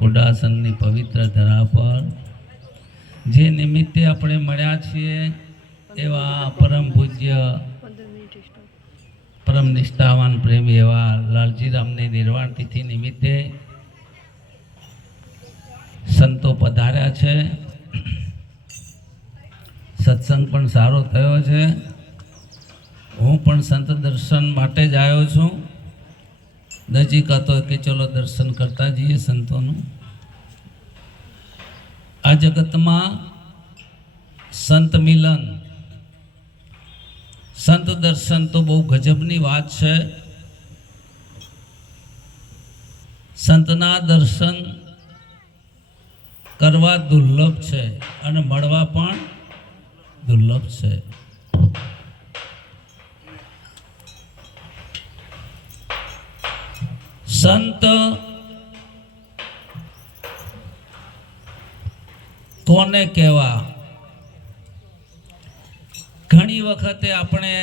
કુડાસનની પવિત્ર ધરા પર જે નિમિત્તે આપણે મળ્યા છીએ એવા પરમ પૂજ્ય પરમ નિષ્ઠાવાન પ્રેમી એવા લાલજીરામની નિર્વાણ તિથિ નિમિત્તે સંતો પધાર્યા છે. સત્સંગ પણ સારો થયો છે. હું પણ સંત દર્શન માટે જ આવ્યો છું. નજીક હતો કે ચલો દર્શન કરતા જઈએ સંતોનું. આ જગતમાં સંત મિલન, સંત દર્શન તો બહુ ગજબની વાત છે. સંતના દર્શન કરવા દુર્લભ છે અને મળવા પણ દુર્લભ છે. સંત કોને કહેવા? ઘણી વખતે આપણે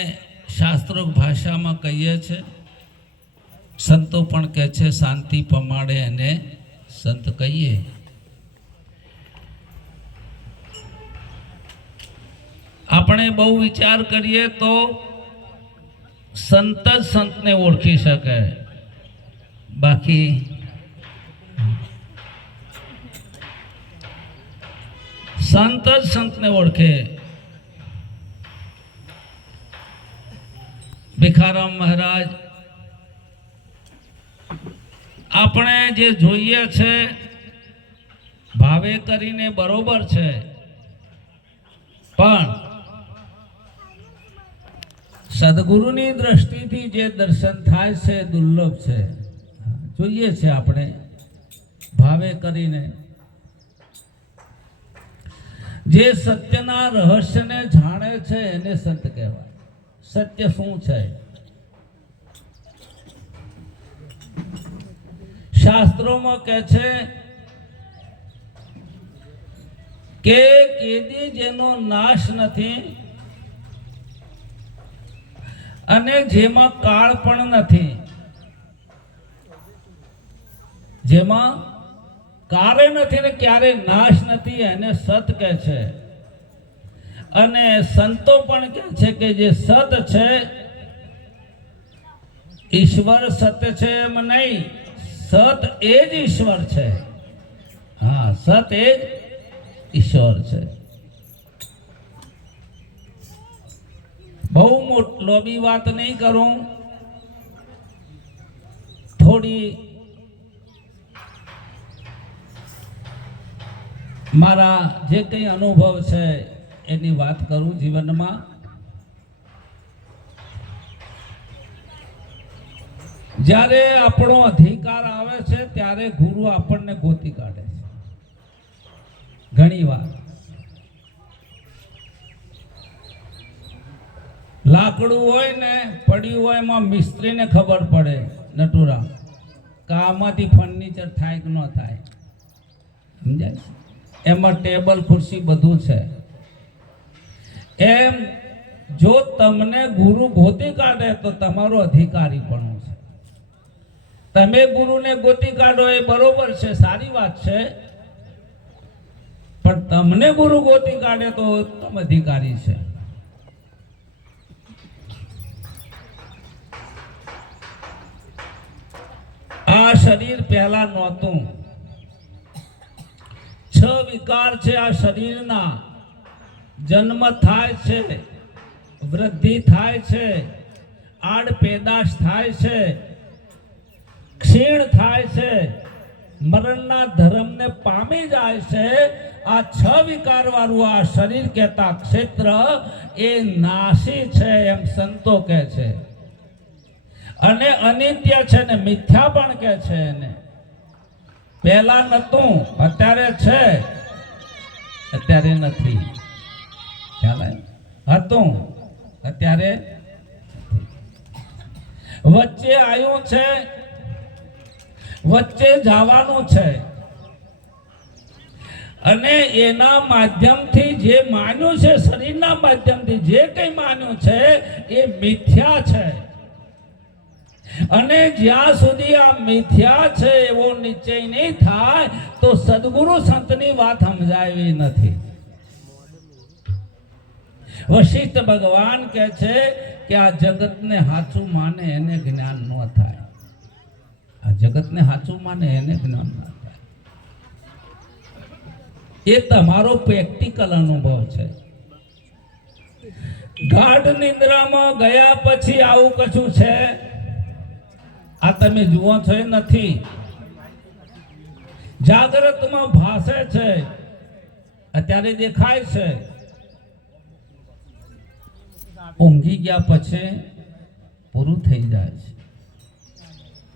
શાસ્ત્રોક્ત ભાષામાં કહીએ છીએ, સંતો પણ કહે છે શાંતિ પમાડે અને સંત કહીએ. આપણે બહુ વિચાર કરીએ તો સંત જ સંતને ઓળખી શકે, બાકી સંત જ સંતને ઓળખે. ભીખારામ મહારાજ આપણે જે જોઈએ છે ભાવે કરીને બરોબર છે, પણ સદગુરુની દ્રષ્ટિથી જે દર્શન થાય છે દુર્લભ છે. જોઈએ છે આપણે ભાવે કરીને. જે સત્યના રહસ્યને જાણે છે એને સંત કહેવાય. સત્ય શું છે? શાસ્ત્રોમાં કહે છે કે કેદી જેનો નાશ નથી અને જેમાં કાળ પણ નથી, જેમાં કારે નથી ને ક્યારે નાશ નથી, એને સત કહે છે. અને સંતો પણ કહે છે કે જે સત છે, ઈશ્વર સત્ય છે એમ નહીં, સત એ જ ઈશ્વર છે. હા, સત એ જ ઈશ્વર છે. બહુ લોબી વાત નહીં કરું, થોડી મારા જે કંઈ અનુભવ છે એની વાત કરું. જીવનમાં જ્યારે આપણો અધિકાર આવે છે ત્યારે ગુરુ આપણને ગોતી કાઢે છે. ઘણી વાર લાકડું હોય ને પડ્યું હોય, એમાં મિસ્ત્રીને ખબર પડે નટુરામ કે આમાંથી ફર્નિચર થાય કે ન થાય. સમજાય? એમાં ટેબલ ખુરશી બધું છે. એમ જો તમને ગુરુ ગોતી કાઢે તો તમારો અધિકારી પણ છે. તમે ગુરુને ગોતી કાઢો એ બરોબર છે, સારી વાત છે, પણ તમને ગુરુ ગોતી કાઢે તો તમે અધિકારી છે. આ શરીર પહેલા નહોતું. 6 વિકાર છે આ શરીરના. જન્મ થાય છે, વૃદ્ધિ થાય છે, આડ પેદાશ થાય છે, ક્ષીણ થાય છે, મરણના ધર્મને પામી જાય છે. આ 6 વિકાર વાળું આ શરીર કહેતા ક્ષેત્ર એ નાશી છે એમ સંતો કહે છે. અને અનિત્ય છે ને મિથ્યા પણ કહે છે એને. પહેલા નતું, અત્યારે છે, અત્યારે નથી. ખ્યાલ હતું, અત્યારે વચ્ચે આવ્યું છે, વચ્ચે જવાનું છે. અને એના માધ્યમથી જે માન્યું છે, શરીરના માધ્યમથી જે કંઈ માન્યું છે એ મિથ્યા છે. અને જ્યાં સુધી આ મિથ્યા છે એવો નિશ્ચય નિશ્ચય નહીં થાય તો સદગુરુ સંતની વાત સમજાવી નથી. વશિષ્ઠ ભગવાન કહે છે કે આ જગતને સાચું માને એને જ્ઞાન ન થાય. આ જગતને સાચું માને એને જ્ઞાન ન થાય. એ તમારો પ્રેક્ટિકલ અનુભવ છે. ગાઢ નિંદ્રામાં ગયા પછી આવું કશું છે આ તમે જુઓ છો એ નથી. જાગ્રતમાં ભાસે છે, અત્યારે દેખાય છે. ઊંઘી ગયા પછી પૂરું થઈ જાય છે.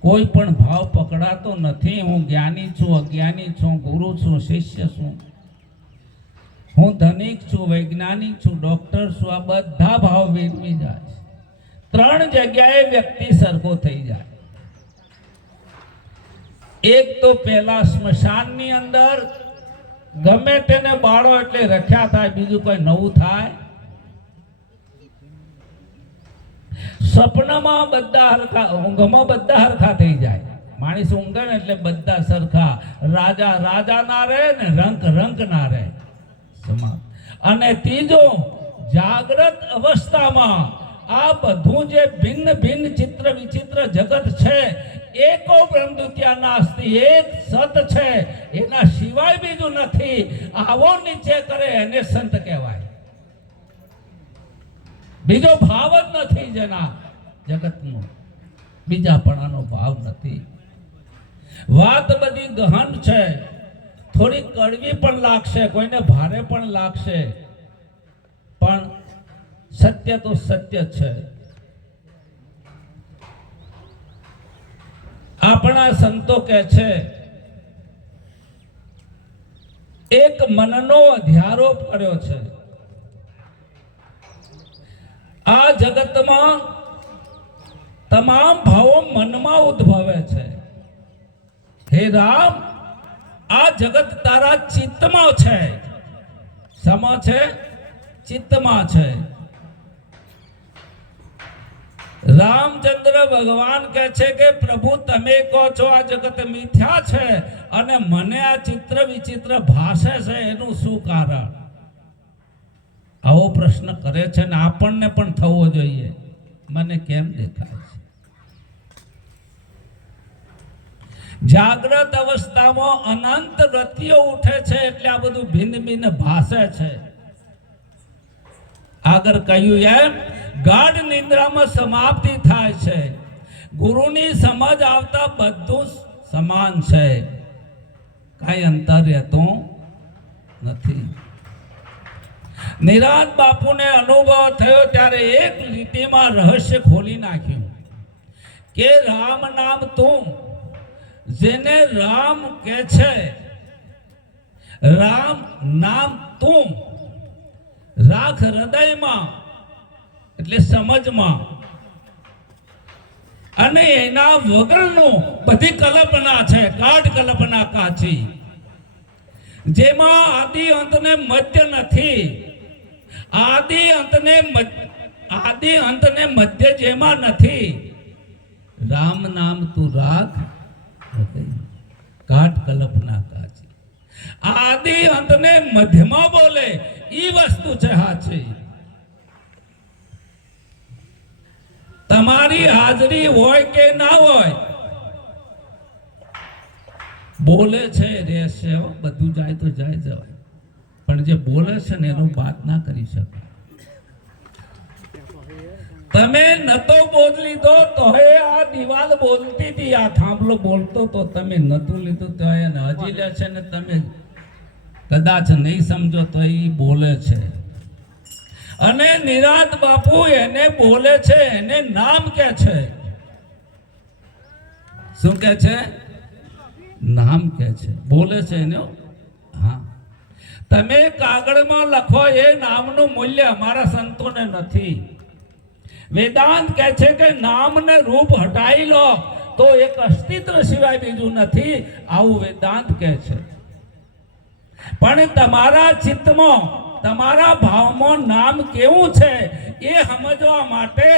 કોઈ પણ ભાવ પકડાતો નથી. હું જ્ઞાની છું, અજ્ઞાની છું, ગુરુ છું, શિષ્ય છું, હું ધનિક છું, વૈજ્ઞાનિક છું, ડોક્ટર છું, આ બધા ભાવ વેરવી જાય છે. ત્રણ જગ્યાએ વ્યક્તિ સરખો થઈ જાય. એક તો પહેલા સ્મશાનની અંદર ગમે તેને બાળો એટલે રખ્યા થાય, બીજું કોઈ નવું થાય. સપનામાં બધા હરખા, ઊંઘમાં બધા હરખા થઈ જાય. માણસ ઊંઘે ને એટલે બધા સરખા. રાજા રાજા ના રહે ને રંક રંક ના રહે. અને ત્રીજો, જાગ્રત અવસ્થામાં આ બધું જે ભિન્ન ભિન્ન ચિત્ર વિચિત્ર જગત છે, એકો બ્રહ્મદ્વિતીયા નાસ્તિ, એક સત છે, એના સિવાય બીજું નથી. આવો નીચે કરે એને સંત કહેવાય. બીજો ભાવ જ નથી જેના જગતનો, બીજાપણાનો ભાવ નથી. વાત બધી ગહન છે, થોડી કડવી પણ લાગશે, કોઈને ભારે પણ લાગશે, પણ સત્ય તો સત્ય છે. આપણા સંતો કહે છે એક મનનો અધ્યારોપ કર્યો છે. આ જગતમાં તમામ ભાવો મનમાં ઉદ્ભવે છે. હે રામ, આ જગત તારા ચિત્તમાં છે. શેમાં છે? ચિત્તમાં છે. રામચંદ્ર ભગવાન કહે છે કે પ્રભુ તમે કહો છો આ જગત મિથ્યા છે અને મને આ ચિત્ર વિચિત્ર ભાષે છે, એનું શું કારણ? આવો પ્રશ્ન કરે છે ને આપણને પણ થવો જોઈએ, મને કેમ દેખાય છે? જાગ્રત અવસ્થામાં અનંત ગતિઓ ઉઠે છે એટલે આ બધું ભિન્ન ભિન્ન ભાષે છે. આગળ કહ્યું એમ ગાઢ નિંદ્રામાં સમાપ્તિ થાય છે. ગુરુની સમજ આવતા બધું સમાન છે, કઈ અંતર રહેતું નથી. નિરાંત બાપુને અનુભવ થયો ત્યારે એક લીટીમાં રહસ્ય ખોલી નાખ્યું કે રામ નામ તું, જેને રામ કહે છે, રામ નામ તું રાખ હૃદયમાં એટલે સમજમાં, અને એના વગરનું બધી કલ્પના છે, ગાઢ કલ્પના કાચી, જેમાં આદિ અંત ને મધ્ય નથી. આદિ અંત ને મધ્ય જેમાં નથી. રામ નામ તું રાખ, ગાઢ કલ્પના કાચી. આદિ અંત ને મધ્યમાં બોલે ઈ વસ્તુ છે સાચી. તમારી હાજરી હોય કે ના હોય, બોલે છે રહેશે, બધું જાય તો જાય જવાય, પણ જે બોલે છે ને એનો વાત ના કરી શકે. તમે નતો બોલ લીધો તો આ દિવાલ બોલતી હતી, આ થાંભલો બોલતો તો તમે નતું લીધું તો એને હજી લે છે ને તમે કદાચ નહીં સમજો તો એ બોલે છે. અને નિરાંત બાપુ એને બોલે છે, એને નામ કે છે. શું કે છે? નામ કે છે, બોલે છે એને. હા, તમે કાગળમાં લખો એ નામનું મૂલ્ય અમારા સંતોને નથી. વેદાંત કહે છે કે નામને રૂપ હટાવી લો તો એક અસ્તિત્વ સિવાય બીજું નથી, આવું વેદાંત કહે છે. પણ તમારા ચિત્તમાં, તમારા ભાવમાં નામ કેવું છે એ સમજવા માટે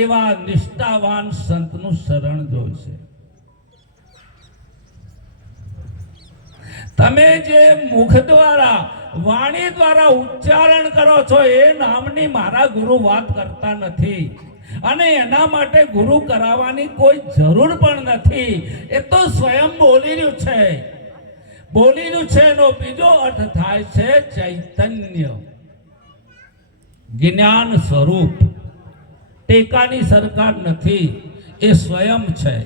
એવા નિષ્ઠાવાન સંતનું શરણ જોઈશે. તમે જે મુખ દ્વારા વાણી દ્વારા ઉચ્ચારણ કરો છો એ નામની મારા ગુરુ વાત કરતા નથી, અને એના માટે ગુરુ કરાવવાની કોઈ જરૂર પણ નથી. એ તો સ્વયં બોલી રહ્યું છે. બોલી રહ્યું છે એનો બીજો અર્થ થાય છે ચૈતન્ય, જ્ઞાન સ્વરૂપ. ટેકાની સરકાર નથી, એ સ્વયં છે.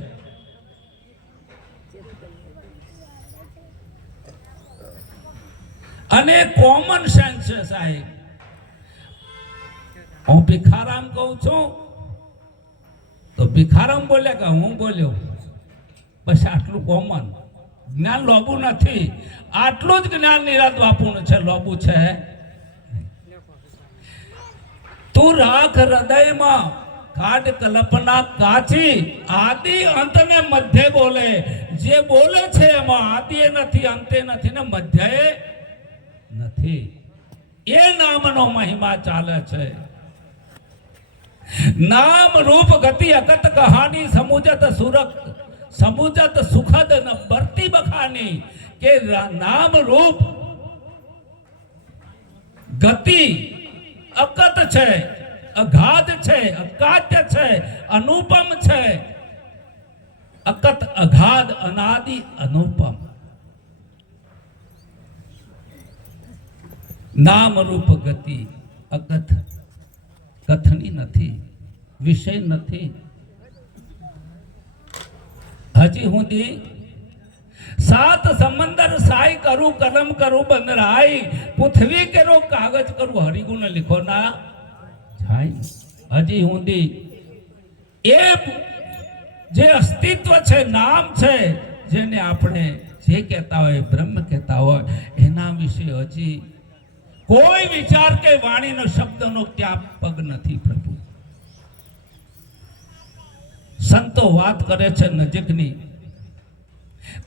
અને કોમન સેન્સ છે સાહેબ. હું ભિખારામ કહું છું તો ભિખારામ બોલ્યા કે હું બોલ્યો, બસ આટલું કોમન જ્ઞાન. લોબુ નથી, આટલું જ જ્ઞાન નિરાત બાપુનું છે, લોબુ છે. તું રાખ હૃદયમાં કાઢ કલ્પના કાચી, આદિ અંતને મધ્ય બોલે. જે બોલે છે એમાં આદિ નથી, અંતે નથી ને મધ્યએ નથી. એ નામનો મહિમા ચાલે છે. નામ રૂપ ગતિ અકત કહાની સમુજત સુરક સમુજત સુખદ ન બરતી બખાની. કે નામ રૂપ ગતિ અકત છે, અગાધ છે, અકાદ્ય છે, અનુપમ છે. અકત, અગાધ, અનાદિ, અનુપમ. નામ રૂપ ગતિ અકથ, કથની નથી, વિષય નથી. હજી સુધી સાત સમંદર સાઈ કરું કલમ કરું બંદરાઈ, પૃથ્વી કેરો કાગજ કરું હરિગુણ લીખો ના જાય. હજી સુધી એ જે અસ્તિત્વ છે, નામ છે, જેને આપણે જે કહેતા હોય બ્રહ્મ કહેતા હોય, એના વિશે હજી કોઈ વિચાર કે વાણીનો શબ્દનો ત્યાં પગ નથી. પ્રભુ સંતો વાત કરે છે નજીકની,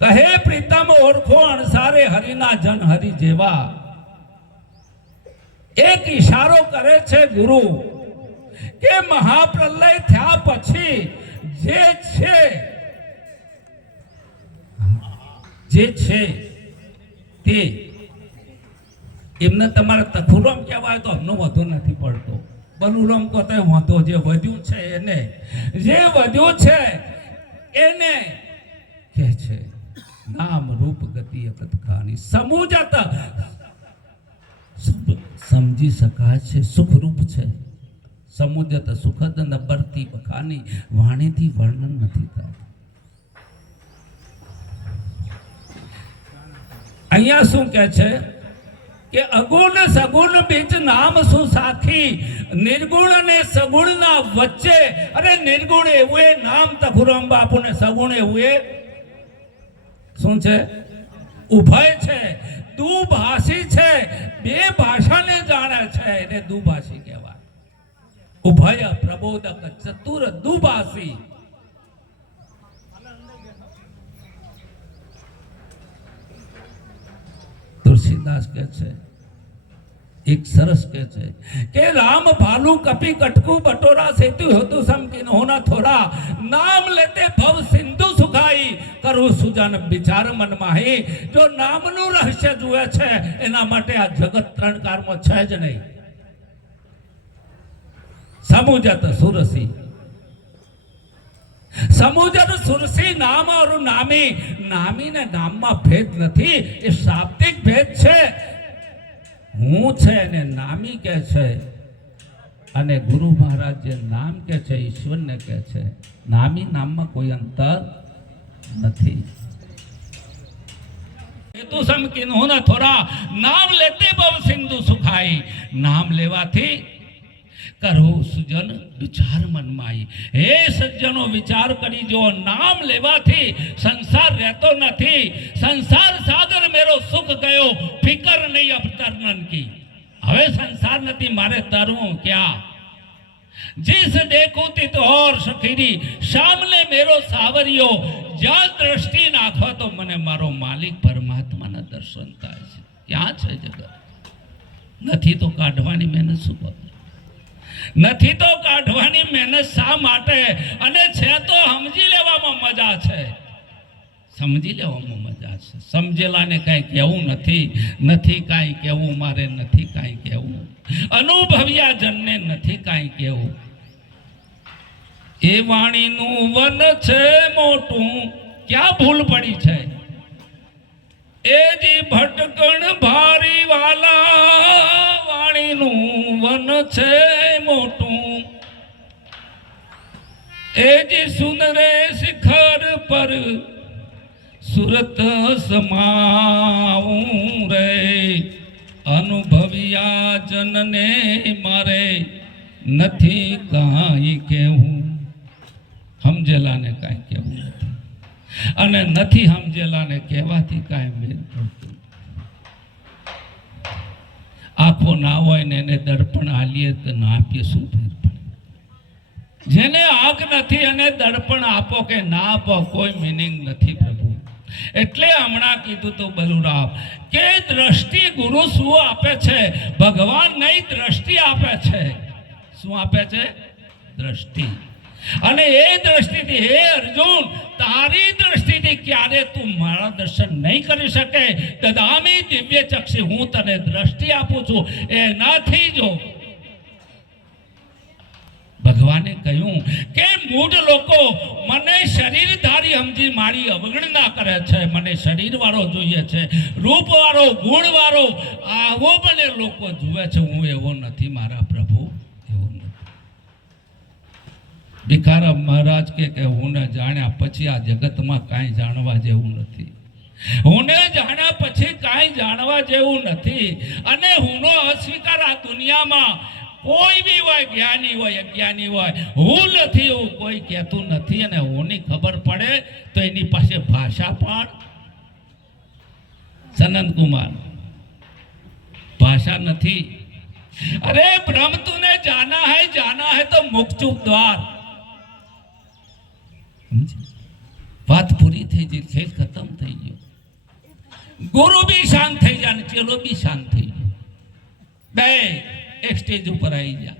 કહે પ્રીતમ ઓળખો અણસારે હરિના જન હરિ જેવા. એક ઈશારો કરે છે ગુરુ કે મહાપ્રલય થયા પછી જે છે તે એમને તમારે તખુરમ કહેવાય તો અમને વધુ નથી પડતો. બલુરમ કહો તો વાંધો, જે વધ્યું છે એને, જે વધ્યું છે એને કે છે નામ રૂપ ગતિ અકત કહાની. સમુજત સમજી શકાય છે, સુખરૂપ છે. સમુજત સુખદ ન બરતી બખાની, વાણીથી વર્ણન નથી થતું. અહીંયા શું કહે છે કે અગુણ સગુણ બીચ નામ શું સાખી, નિર્ગુણ અને સગુણના વચ્ચે. અરે નિર્ગુણ એવું એ નામ તખુરામ બાપુ ને સગુણ એવું એ શું છે? ઉભય છે, દુભાષી છે, બે ભાષાને જાણે છે, એને દુભાષી કહેવાય. ઉભય પ્રબોધક ચતુર દુભાષી. તુલસીદાસ કહે છે, એક સરસ કહે છે કે રામ ભાલુ કપી કટકુ બટોરા સેતુ હોતું સમકીન હોના થોડા, નામ લેતે ભવ સિંધુ સુખાઈ, કરું સુજન વિચાર મન માહી. જો નામનું રહસ્ય જુએ છે એના માટે આ જગત ત્રણ કારમાં છે જ નહીં. સમુજત સુરસી, સમુજત સુરસી નામ और નામી. નામી ને નામમાં ભેદ નથી, એ શાબ્દિક ભેદ છે. હું છે ને નામી કે છે, અને ગુરુ મહારાજ જે નામ કે છે ઈશ્વરને કે છે. નામી નામમાં કોઈ અંતર નથી. હેતુ સમકીન હોના થોડા, નામ લેતે ભવ સિંધુ સુખાઈ. નામ લેવાથી કરો સુજન વિચાર મનમાં. હે સજ્જનો વિચાર કરી જો, નામ લેવાથી સંસાર રહેતો નથી. સંસાર સાગર મેરો સુખ ગયો, ફિકર નહીં અબ તરનન કી. હવે સંસાર નથી, મારે તરવું ક્યાં? जिस देखो तित और सखीरी, सामने मेरो सावरियो. જ્યાં દ્રષ્ટિ નાખો તો મને મારો માલિક પરમાત્માના દર્શન થાય છે. ક્યાં છે જગત? નથી તો કાઢવાની મહેનત શું કરે? નથી તો કાઢવાની મહેનત શા માટે? અને છે તો સમજી લેવામાં મજા છે. સમજી લેવામાં મજા છે. સમજેલાને કાંઈ કહેવું નથી, નથી કાંઈ કહેવું, મારે નથી કાંઈ કહેવું, અનુભવ્યા જનને નથી કાંઈ કહેવું. એ વાણીનું વન છે મોટું, ક્યાં ભૂલ પડી છે? એ જી ભટકણ ભારી વાલા, વાણીનું વન છે મોટું. એ જી સુંદરે શિખર પર સુરત સમાવું રે, અનુભવ્યા જનને મારે નથી કાંઈ કહેવું. સમજેલાને કાંઈ કહેવું નથી, અને નથી સમજેલાને કહેવાથી કાંઈ મેળ પડતું. આંખો ના હોય ને એને દર્પણ આલીએ તો ના આપીએ શું ફેર પડે? જેને આંખ નથી અને દર્પણ આપો કે ના આપો કોઈ મિનિંગ નથી પ્રભુ. એટલે હમણાં કીધું તો બલુરામ કે દ્રષ્ટિ ગુરુ શું આપે છે? ભગવાન નહીં, દ્રષ્ટિ આપે છે. શું આપે છે? દ્રષ્ટિ. અને એ દ્રષ્ટિથી, હે અર્જુન, તારી દ્રષ્ટિથી ક્યારે તું મારા દર્શન નહીં કરી શકે. દદામી દિવ્ય ચક્ષી, હું તને દ્રષ્ટિ આપું છું, એનાથી જો. ભગવાને કહ્યું કે મૂઢ લોકો મને શરીરધારી સમજી મારી અવગણના કરે છે. મને શરીર વાળો જોઈએ છે, રૂપ વાળો, ગુણ વાળો, આવો મને લોકો જુએ છે. હું એવો નથી મારા પ્રભુ, એવો નથી. ભિખારામ મહારાજ કે હું ને જાણ્યા પછી આ જગતમાં કાંઈ જાણવા જેવું નથી. હું ને જાણ્યા પછી કાંઈ જાણવા જેવું નથી. અને હુંનો અસ્વીકાર આ દુનિયામાં કોઈ બી હોય, જ્ઞાની હોય, અજ્ઞાની હોય, હું નથી એવું કોઈ કહેતું નથી. અને હુંની ખબર પડે તો એની પાસે ભાષા પણ, સનંદ કુમાર, ભાષા નથી. અરે બ્રહ્મ તુને જાना है तो मुख चुप द्वार. વાત પૂરી થઈ ગઈ, ખેલ ખતમ થઈ ગયો. ગુરુ બી શાંત થઈ જાય ને ચેલો બી શાંત થઈ ગયો. બે એક સ્ટેજ ઉપર આવી ગયા.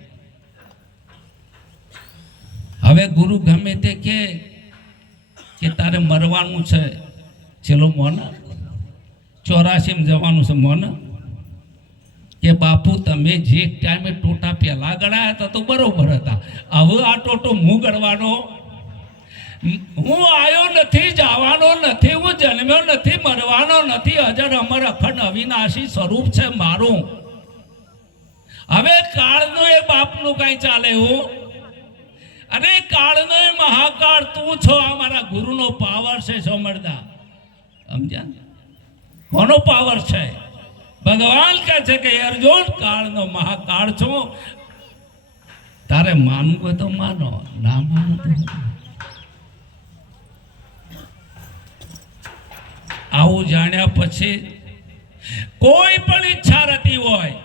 હવે ગુરુ ગમે તે કે તારે મરવાનું છે, ચેલો મોન 84 જવાનું છે, મોન કે બાપુ તમે જે ટાઈમે ટોટા પહેલા ગળાયા હતા તો બરોબર હતા, હવે આ ટોટો હું ગળવાનો? હું આવ્યો નથી, જવાનો નથી, હું જન્મ્યો નથી, મરવાનો નથી. અજર અમર અખંડ અવિનાશી સ્વરૂપ છે મારું. હવે કાળનું એ બાપનું કઈ ચાલે હું? અરે કાળનો એ મહાકાળ તું છો. આ મારા ગુરુનો પાવર છે. સોમરદા સમજ્યા? કોનો પાવર છે? ભગવાન કહે છે કે અર્જુન, કાળનો મહાકાળ છો. તારે માનવું હોય તો માનો, ના માનો તો. આવું જાણ્યા પછી કોઈ પણ ઈચ્છા રહેતી હોય,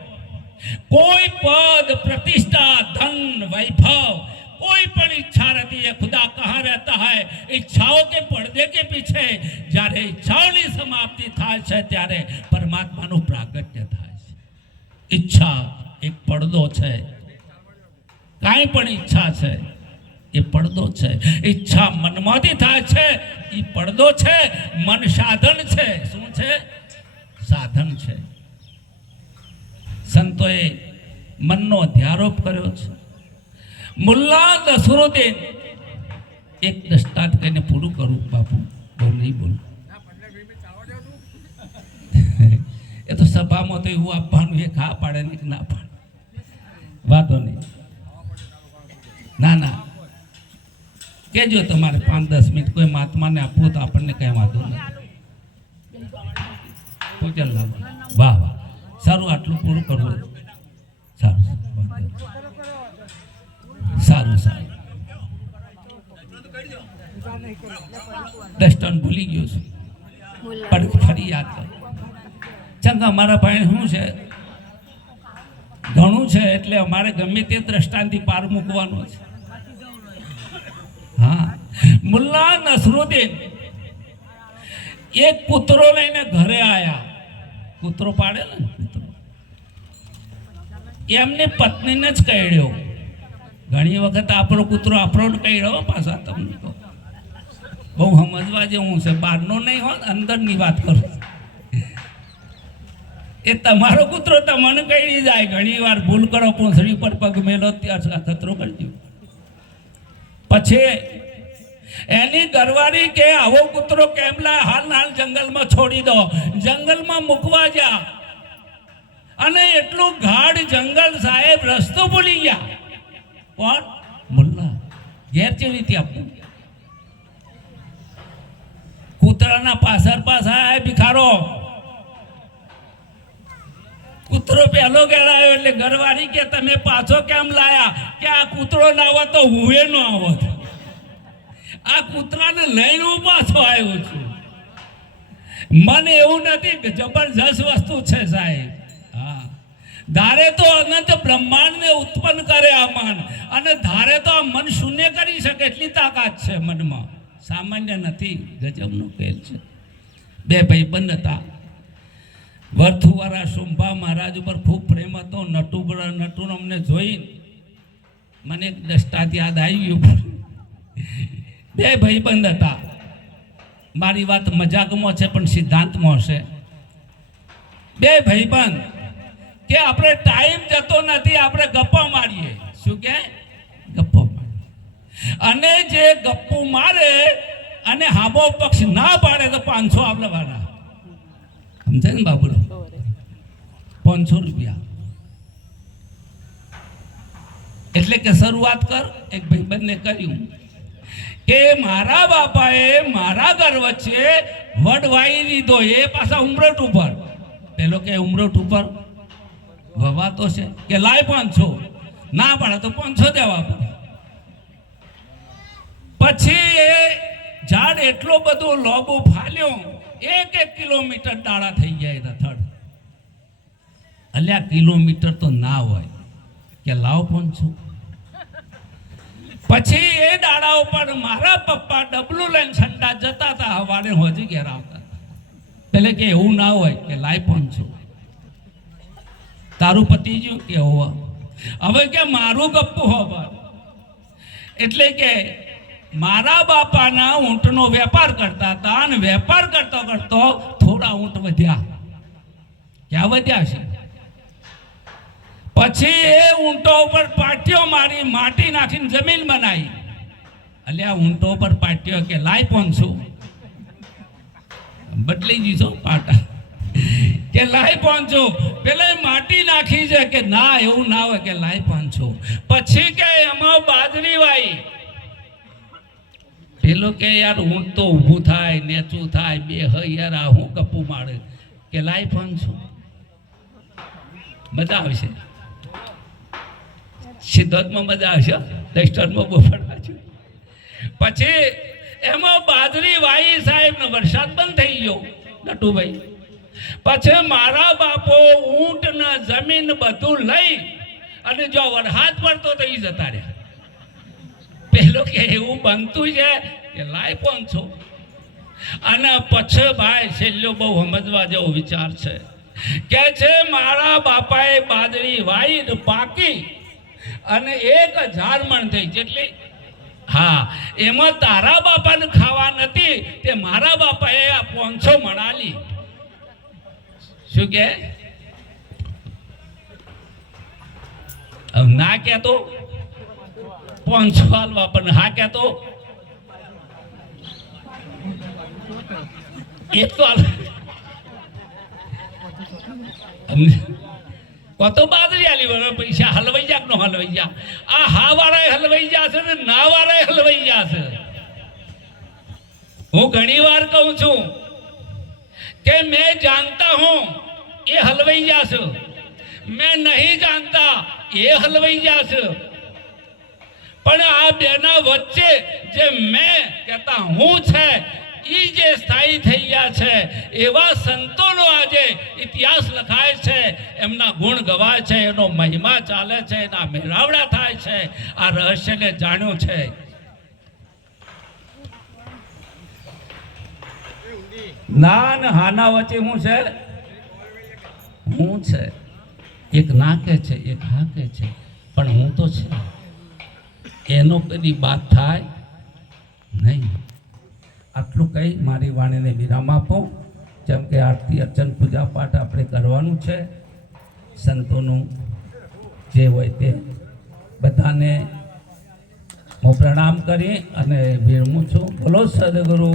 કોઈ પદ, પ્રતિષ્ઠા, ધન, વૈભવ, कोई पण इच्छा रहती है, खुदा कहाँ रहता है? इच्छाओं के पर्दे के पीछे જ્યારે ઈચ્છાઓની સમાપ્તિ થાય છે ત્યારે પરમાત્માનું પ્રાગટ્ય થાય છે. ઈચ્છા એક પડદો છે. કાંઈ પણ ઈચ્છા છે એ પડદો છે. ઈચ્છા મનમાંથી થાય છે એ પડદો છે. મન સાધન છે. શું છે? સાધન છે. સંતોએ મનનો અધ્યારોપ કર્યો છે. મુલ્લા નસરુદ્દીન, એક દૃષ્ટાંત કહીને પૂરું કરું બાપુ, બહુ નહીં બોલું. એ તો સભામાં તો એવું આપવાનું, એક હા પાડે ને એક ના પાડે, વાંધો નહીં. ના કેજો તમારે 5-10 મિનિટ કોઈ મહાત્માને આપવું તો આપણને કઈ વાંધો નહીં. ચાલ વાહ વાહ, સારું, આટલું પૂરું કરવું. સારું સારું સારું. દસ્ટન ભૂલી ગયો છું, પણ ફરી યાદ કર. ચંદ અમારા ભાઈ શું છે, ઘણું છે એટલે અમારે ગમે તે દ્રષ્ટાંતથી પાર મૂકવાનું છે. હા, મુલ્લા નસરુદ્દીન એક કૂતરો લઈને ઘરે આયા. કૂતરો પાડેલો ને, કૂતરો એમની પત્નીને જ કહ્યો. ઘણી વખત આપણો કૂતરો આપણો કહ્યો પાછા તમને કહો, બહુ સમજવા જેવું છે, બહારનો નહીં હોત અંદરની વાત કરું. એ તમારો કૂતરો તમને કઈ જાય, ઘણી વાર ભૂલ કરો પૂંછડી પર પગ મેલો ત્યાં ખતરો કરજો. પછી એની ઘરવાળી કે આવો કૂતરો કેમ લાય, હાલ જંગલમાં છોડી દો. જંગલમાં મૂકવા જા અને એટલું ગાઢ જંગલ, સાહેબ રસ્તો ભૂલી ગયા. કોણ? મુલ્લા. ઘેર કેવી રીતે આપવું? કૂતરાના પાછળ પાછા ભિખારો. કૂતરો પહેલો ગેરાયો એટલે ઘરવાળી કે તમે પાછો કેમ લાયા? કે આ કૂતરો ના આવો તો હુએ નો આવો. આ કૂતરાને લઈને હું પાછો આવ્યો છું. મને એવું નથી કે જબરજસ્ત વસ્તુ છે સાહેબ. હા, ધારે તો અનંત બ્રહ્માંડને ઉત્પન્ન કરે આ મન, અને ધારે તો આ મન શૂન્ય કરી શકે એટલી તાકાત છે મનમાં. સામાન્ય નથી, ગજબનો ખેલ છે. બે ભાઈબંધ હતા. વર્થુવાળા શુંભા મહારાજ ઉપર ખૂબ પ્રેમ હતો. નટુને અમને જોઈ મને એક દસ્તાત યાદ આવી ગયું. બે ભાઈબંધ હતા. મારી વાત મજાકમાં છે પણ સિદ્ધાંતમાં છે. બે ભાઈબંધ કે આપણે ટાઈમ જતો નથી, આપણે ગપ્પા મારીએ. શું કે? ગપ્પો મારીએ. અને જે ગપ્પો મારે અને હામો પક્ષ ના પાડે તો 500 આપવાના. સમજાય ને બાબુલો? 500 રૂપિયા. એટલે કે શરૂઆત કર. એક ભાઈબંધને કર્યું કે મારા બાપાએ મારા ઘર વચ્ચે વડવાઈ લીધો, એ પાછા ઉમરટ ઉપર. પેલો કે ઉમરટ ઉપર વવાતો છે કે લાય 500. ના પડે તો 500 દેવા પડે. પછી એ ઝાડ એટલો બધો લોબો ફાલ્યો, 1 કિલોમીટર ડાળા થઈ જાય થડ. અલ્યા કિલોમીટર તો ના હોય કે લાવ 500. પછી એ દાડા ઉપર મારા પપ્પા ડબલું લઈને સંડા જતા હતા, હવારે હોજી ઘેર આવતા. પેલે કે એવું ના હોય કે લાય 500. તારું પતિ ગયું કે હોવા. હવે કે મારું ગપ્પું હોવા. એટલે કે મારા બાપાના ઊંટનો વેપાર કરતા હતા, અને વેપાર કરતો કરતો થોડા ઊંટ વધ્યા. ક્યાં વધ્યા છે? પછી એ ઊંટો ઉપર પાટીઓ મારી, માટી નાખીને જમીન બનાવી. અલ્યા ઊંટો ઉપર પાટીઓ કે લાય 500. બદલી દીધો પાટા કે લાય 500. પેલા માટી નાખી છે કે ના એવું ના હોય કે લાય 500. પછી કે એમાં બાજરી વાઈ. પેલો કે યાર ઊંટ તો ઊભું થાય, નેચું થાય, બે યાર આ હું કપું મારે કે લાય 500. મજા આવશે. સિદ્ધાર્થમાં મજા આવશે, ડસ્ટરમાં બોફડવા છે. પછી એમાં બાજરી વાઈ સાહેબ ને વરસાદ બંધ થઈ ગયો નટુભાઈ. પછી મારા બાપો ઊંટ ને જમીન બધું લઈ અને જો વરસાદ પડતો તો એ જતા રહ્યા. પેલો કે એવું બનતું છે કે લાય 500. અને પછી ભાઈ છેલ્લો બહુ સમજવા જેવો વિચાર છે. કે છે મારા બાપાએ બાજરી વાઈ પાકી અને 1000 મણ થઈ. જેટલી? હા, એમાં તારા બાપાને ખાવા નથી, તે મારા બાપાએ આ 500 મણ આલી. શું કે? ના કહેતો 500 આલવા, પણ હા કહેતો એક તો કતો બાજરી આલી વળે પૈસા હલવાઈ જા નો હલવાઈ જા. આ હા વાળા હલવાઈ જશે ને ના વાળા હલવાઈ જશે. હું ઘણી વાર કહું છું કે मैं जानता हूं ये हलवाई जाશે, मैं नहीं जानता ये हलवाई जाશે. પણ આ બેના વચ્ચે જે મેં કહેતા હું છે એ જે સ્થાયી થઈ ગયા છે, એવા સંતોનો આજે ઇતિહાસ લખાય છે, એમના ગુણ ગવાય છે, એનો મહિમા ચાલે છે, એના મેળાવડા થાય છે. આ રહસ્યને જાણ્યું છે. ના ને હાના વચ્ચે હું છે, હું છે. એક ના કે છે, એક હા કે છે, પણ હું તો છે. એનો કદી બાત થાય નહીં. આટલું કહી મારી વાણીને વિરામ આપો. જેમ કે આરતી અર્ચન પૂજા પાઠ આપણે કરવાનું છે, સંતોનું જે હોય તે બધાને હું પ્રણામ કરી અને વિરમું છું. બોલો સદગુરુ